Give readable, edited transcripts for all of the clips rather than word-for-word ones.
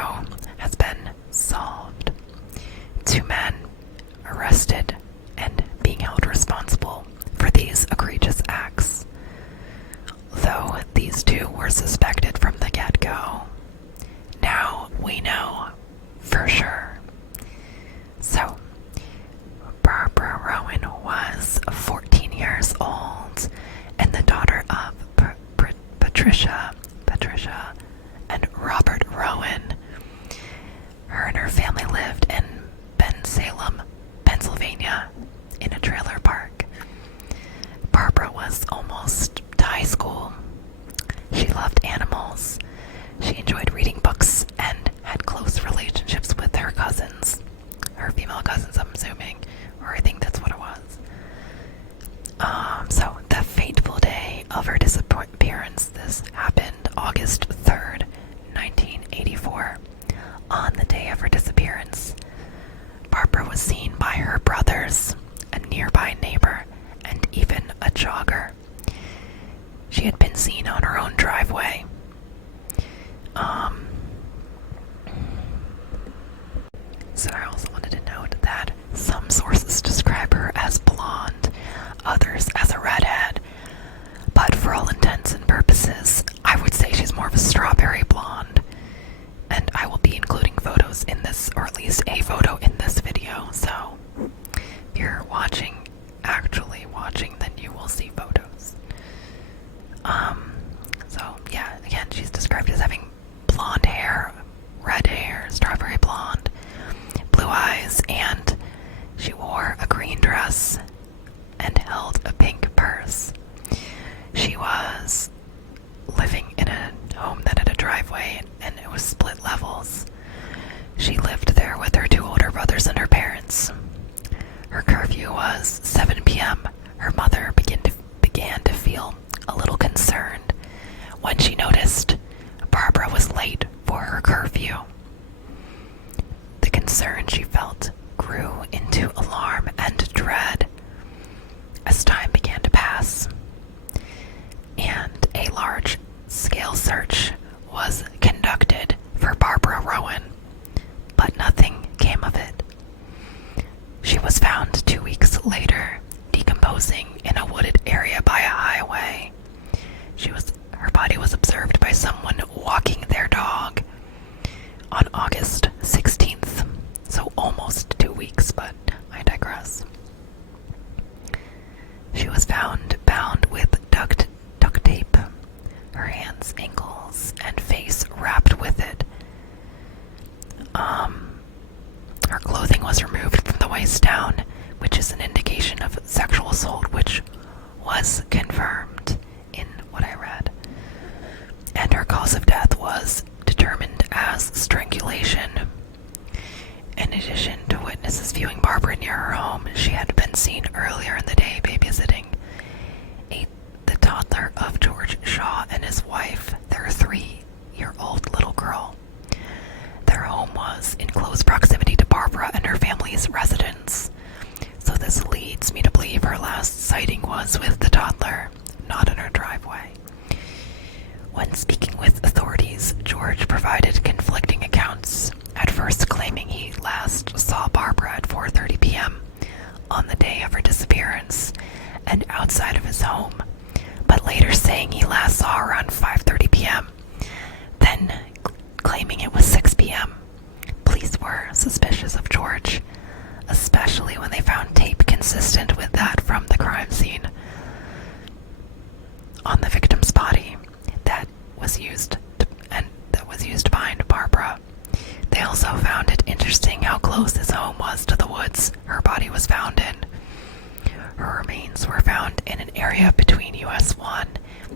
though, has been solved. 2 men arrested and being held responsible for these egregious acts. Though these 2 were suspected from the get-go, now we know for sure. So, Barbara Rowan was 14 years old and the daughter of Patricia and Robert Rowan. Her and her family lived in Bensalem, Pennsylvania, in a trailer park. Barbara was almost to high school. She loved animals. She enjoyed reading books and had close relationships with her cousins. Her female cousins, I'm assuming, or I think that's what it was. So the fateful day of her disappearance, this happened August 3rd, 1984. On the day of her disappearance, Barbara was seen by her brothers, a nearby neighbor, and even a jogger. She had been seen on her own driveway. So I also wanted to note that some sources describe her as blonde, others as a redhead, but for all intents and purposes, I would say she's more of a strawberry blonde. And I will be including photos in this, or at least a photo in this video, so if you're actually watching, then you will see photos. So yeah, again, she's described as having blonde hair, red hair, strawberry blonde, blue eyes, and she wore a green dress and held a pink purse. She was living in a home that had a driveway and it was split levels. She lived there with her 2 older brothers and her parents. Her curfew was 7 p.m. Her mother began to feel a little concerned when she noticed Barbara was late for her curfew. The concern she felt grew into alarm and dread as time began to pass, and a large-scale search was conducted for Barbara Rowan, but nothing came of it. She was found 2 weeks later, decomposing in a wooded area by a highway. Her body was observed by someone walking their dog on August 16th, so almost 2 weeks, but I digress. She was found bound with duct tape, her hands, ankles, and face wrapped with it. Her clothing was removed from the waist down, which is an indication of sexual assault, which was confirmed in what I read. And her cause of death was determined as strangulation. In addition to witnesses viewing Barbara near her home, she had been seen earlier in the day babysitting the toddler of George Shaw and his wife, their 3-year-old little girl. Their home was in close proximity to Barbara and her family's residence, so this leads me to believe her last sighting was with the toddler, not in her driveway. When speaking with authorities, George provided conflicting accounts, at first claiming he last saw Barbara at 4:30 p.m. on the day of her disappearance and outside of his home, but later saying he last saw her around 5:30 p.m., then claiming it was 6 p.m. Police were suspicious of George, especially when they found tape consistent with that from the crime scene on the victim's body that was used to bind Barbara. They also found it interesting how close his home was to the woods her body was found in. Her remains were found in an area between US 1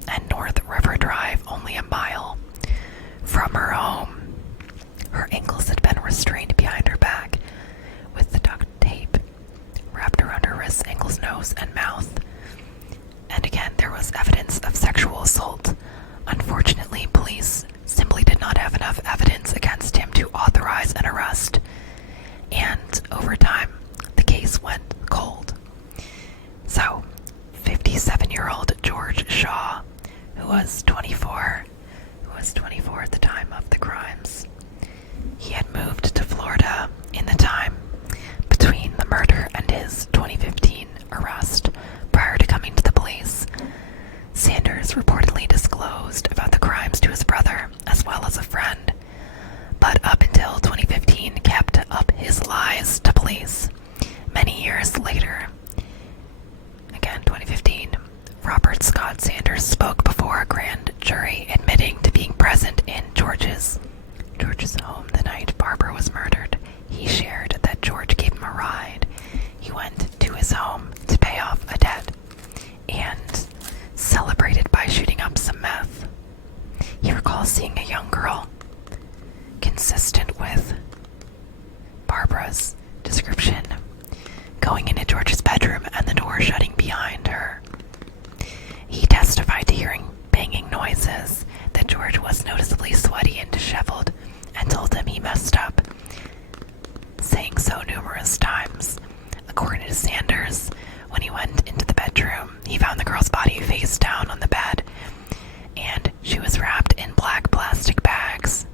and North River Drive, only a mile from her home. Her ankles had been restrained behind her back with the duct tape wrapped around her wrists, ankles, nose, and mouth. And again, there was evidence of sexual assault. Unfortunately, police simply did not have enough evidence against him to authorize an arrest, and years later, again 2015, Robert Scott Sanders spoke before a grand jury admitting to being present in George's home the night Barbara was murdered. He shared that George gave him a ride. He went to his home to pay off a debt and celebrated by shooting up some meth. He recalls seeing a young girl consistent with Barbara's description going into George's bedroom and the door shutting behind her. He testified to hearing banging noises, that George was noticeably sweaty and disheveled, and told him he messed up, saying so numerous times. According to Sanders, when he went into the bedroom, he found the girl's body face down on the bed, and she was wrapped in black plastic bags.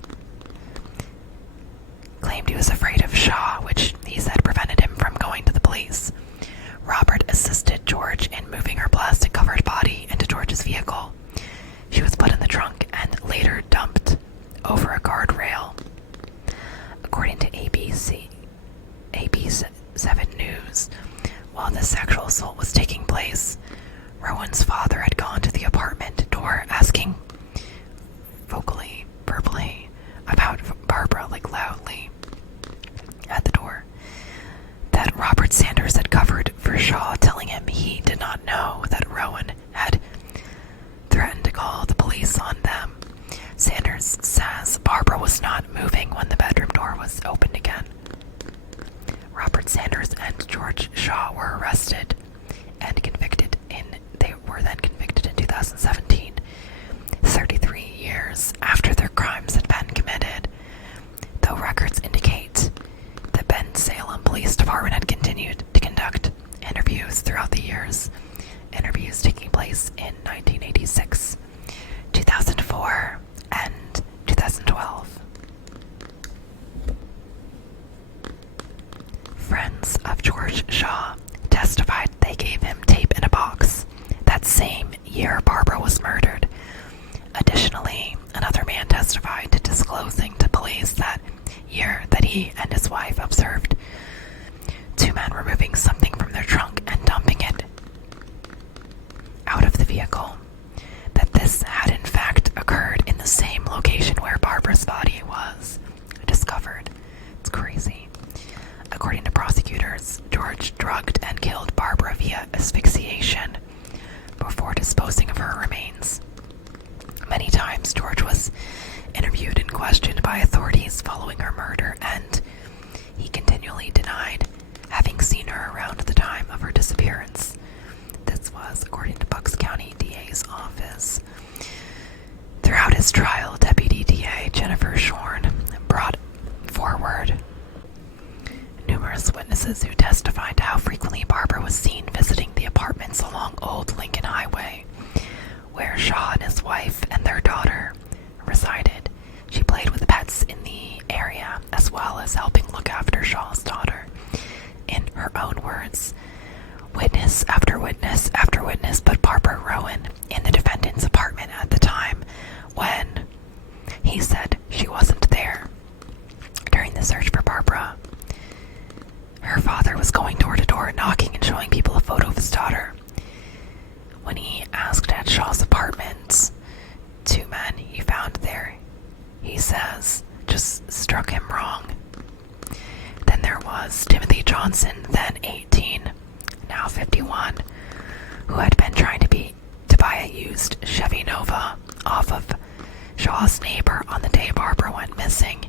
Claimed he was afraid of Shaw, which he said prevented him from going to the police. Robert assisted George in moving her plastic-covered body into George's vehicle. She was put in the trunk and later dumped over a guardrail. According to ABC7 News, while the sexual assault was taking place, Rowan's father had gone to the apartment door asking verbally, about Barbara, loudly, at the door, that Robert Sanders had covered for Shaw, telling him he did not know that Rowan had threatened to call the police on them. Sanders says Barbara was not moving when the bedroom door was opened again. Robert Sanders and George Shaw were arrested and convicted they were then convicted in 2017, 33 years after their crimes had been committed. Though records indicate the Ben Salem Police Department had continued to conduct interviews throughout the years, interviews taking place in 1986, 2004, and 2012. Friends of George Shaw testified they gave him tape in a box that same year Barbara was murdered. Additionally, another man testified to disclosing to police that year that he and his wife observed two men removing something from their trunk and dumping it out of the vehicle. That this had in fact occurred in the same location where Barbara's body was discovered. It's crazy. According to prosecutors, George drugged and killed Barbara via asphyxiation before disposing of her remains. Many times George was interviewed and questioned by authorities following her murder, and he continually denied having seen her around the time of her disappearance. This was according to Bucks County DA's office. Throughout his trial, Deputy DA Jennifer Shorn brought forward numerous witnesses who testified to how frequently Barbara was seen visiting the apartments along Old Lincoln Highway, where Shaw and his wife and their daughter resided. She played with pets in the area, as well as helping look after Shaw's daughter. In her own words, witness after witness after witness put Barbara Rowan in the defendant's apartment at the time when he said she wasn't there. During the search for Barbara, her father was going door to door, knocking and showing people a photo of his daughter. When he asked at Shaw's apartment, two men he found there, he says, just struck him wrong. Then there was Timothy Johnson, then 18, now 51, who had been trying to buy a used Chevy Nova off of Shaw's neighbor on the day Barbara went missing.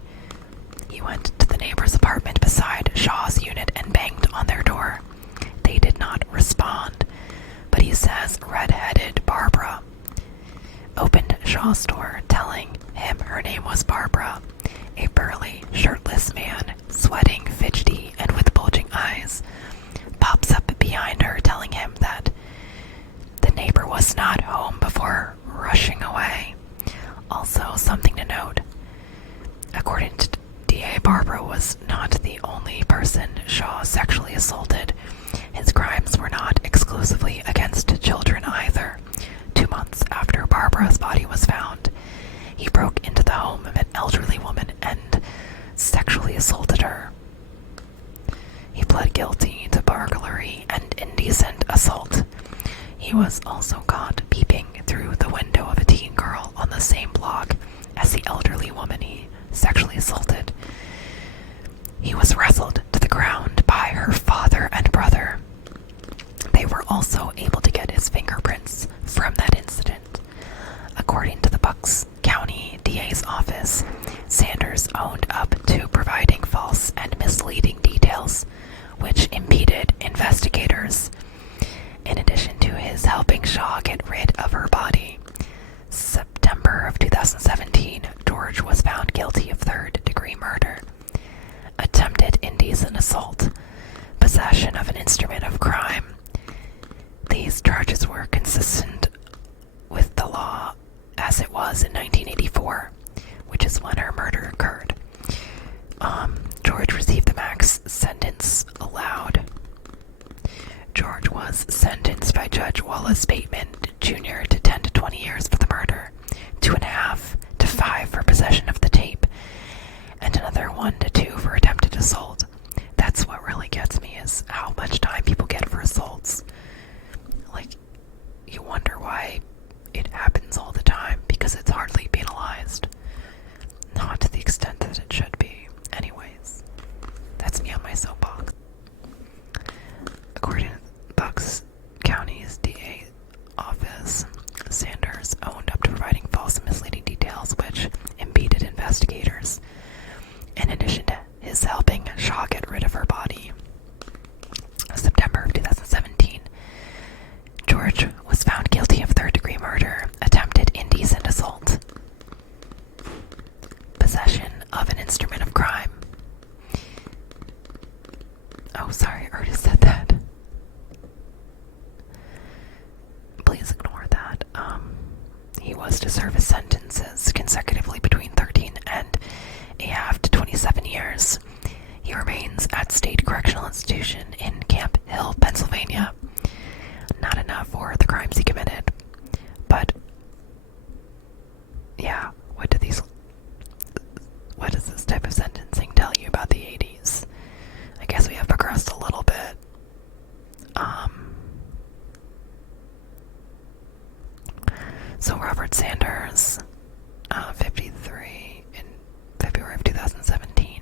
He went to the neighbor's apartment beside Shaw's unit and banged on their door. They did not respond, but he says red-headed Barbara opened Shaw's door, telling him her name was Barbara. A burly, shirtless man, sweating, fidgety, and with bulging eyes, pops up behind her, telling him that the neighbor was not home before rushing away. Also, something to note, according to DA, Barbara was not the only person Shaw sexually assaulted. His crimes were not exclusively against children either. 2 months after Barbara's body was found, he broke into the home of an elderly woman and sexually assaulted her. He pled guilty to burglary He was also caught peeping through the window of a teen girl on the same block as the elderly woman he sexually assaulted. He was wrestled to the ground by her father and brother. They were also able to get his fingerprints from that incident. According to the Bucks County DA's office, Sanders owned up to providing false and misleading details, which impeded investigators. In addition to his helping Shaw get rid of her body, September of 2017, George was found guilty of third-degree murder, attempted indecent assault, possession of an instrument of crime. These charges were consistent with the law as it was in 1984, which is when her murder occurred. George received the max sentence allowed. George was sentenced by Judge Wallace Bateman Jr. to 10 to 20 years for the murder, 2.5 to 5 for possession of the tape, and another 1 to 2 for attempted assault. That's what really gets me, is how much time people get for assaults. Like, you wonder why it happens all the time, because it's hardly penalized. Not to the extent that it should be. Anyways, that's me on my soapbox. According to Bucks County's DA office, Sanders owned up to providing false and misleading details which impeded investigators, in addition to his helping Shaw get rid of her body. September of 2017, George was found guilty of third-degree murder, attempted indecent assault, possession of an instrument of crime. Oh, sorry, I already said that. Please ignore that. He was to serve his sentences consecutively between 13 and a half to 27 years. He remains at State Correctional Institution in Camp Hill, Pennsylvania. Not enough for the crimes he committed. But, yeah, what does this type of sentencing tell you about the 80s? I guess we have progressed a little bit. So Robert Sanders, 53, in February of 2017,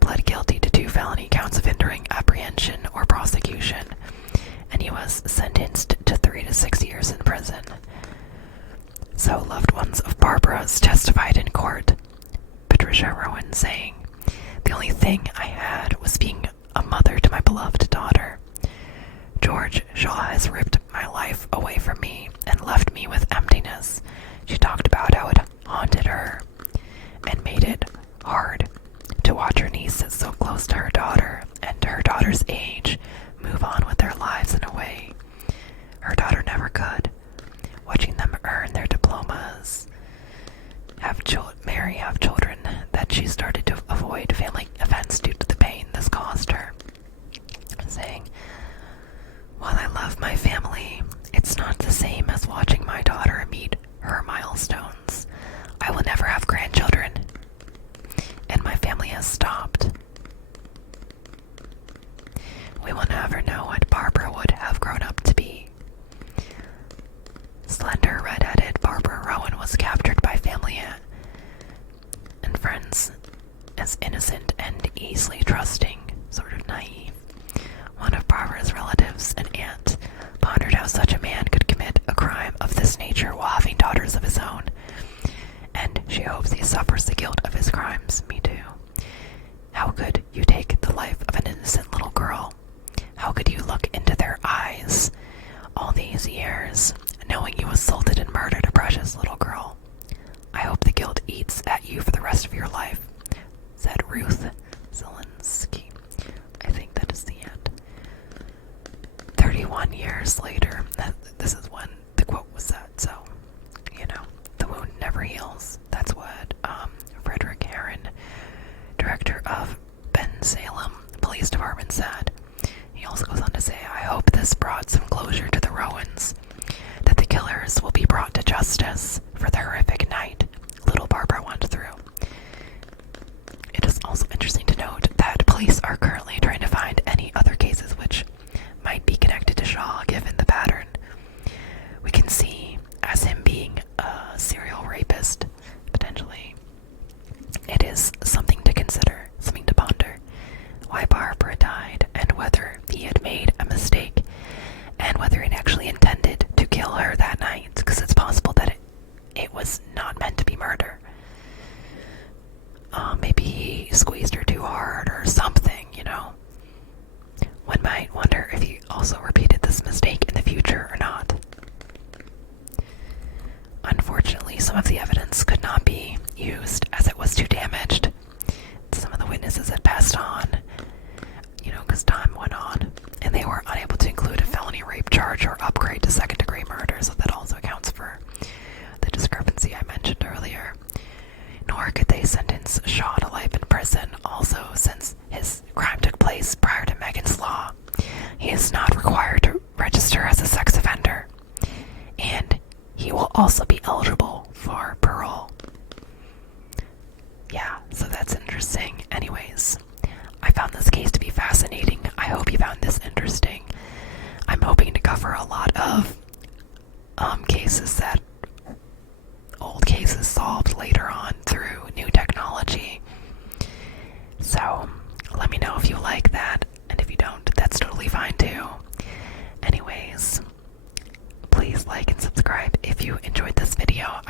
pled guilty to 2 felony counts of hindering apprehension or prosecution, and he was sentenced to 3 to 6 years in prison. So loved ones of Barbara's testified in court, Patricia Rowan saying, "The only thing I had was being a mother to my beloved daughter. George Shaw has ripped my life away from me and left me with emptiness." She talked about how it haunted her and made it hard to watch her niece sit so close to her daughter and to her daughter's age move on with their lives in a way her daughter never could. Watching them earn their diplomas, marry, have children, that she started to avoid family events due to the pain this caused her. Saying, "While I love my family, it's not the same as watching my daughter meet her milestones. I will never have grandchildren, and my family has stopped. We will never know what Barbara would have grown up to be." Slender, red-headed Barbara Rowan was captured by family and friends as innocent and easily trusting, sort of naive. One of Barbara's relatives, an aunt, pondered how such a man could commit a crime of this nature while having daughters of his own, and she hopes he suffers the guilt of his crimes. Me too. How could you take the life of an innocent little girl? How could you look into their eyes all these years, knowing you assaulted and murdered a precious little girl? I hope the guilt eats at you for the rest of your life, said Ruth Zielinski. I think that is the end. 31 years later, this is when the quote was said, so, the wound never heals. That's what Frederick Herron, director of Ben Salem Police Department, said. He also goes on to say, "I hope this brought some closure to the Rowans, that the killers will be brought to justice for the horrific night little Barbara went through." It is also interesting to note that police are currently trying to find any other cases which might be connected to Shaw, given the pattern cases old cases solved later on through new technology. So let me know if you like that, and if you don't, that's totally fine too. Anyways, please like and subscribe if you enjoyed this video.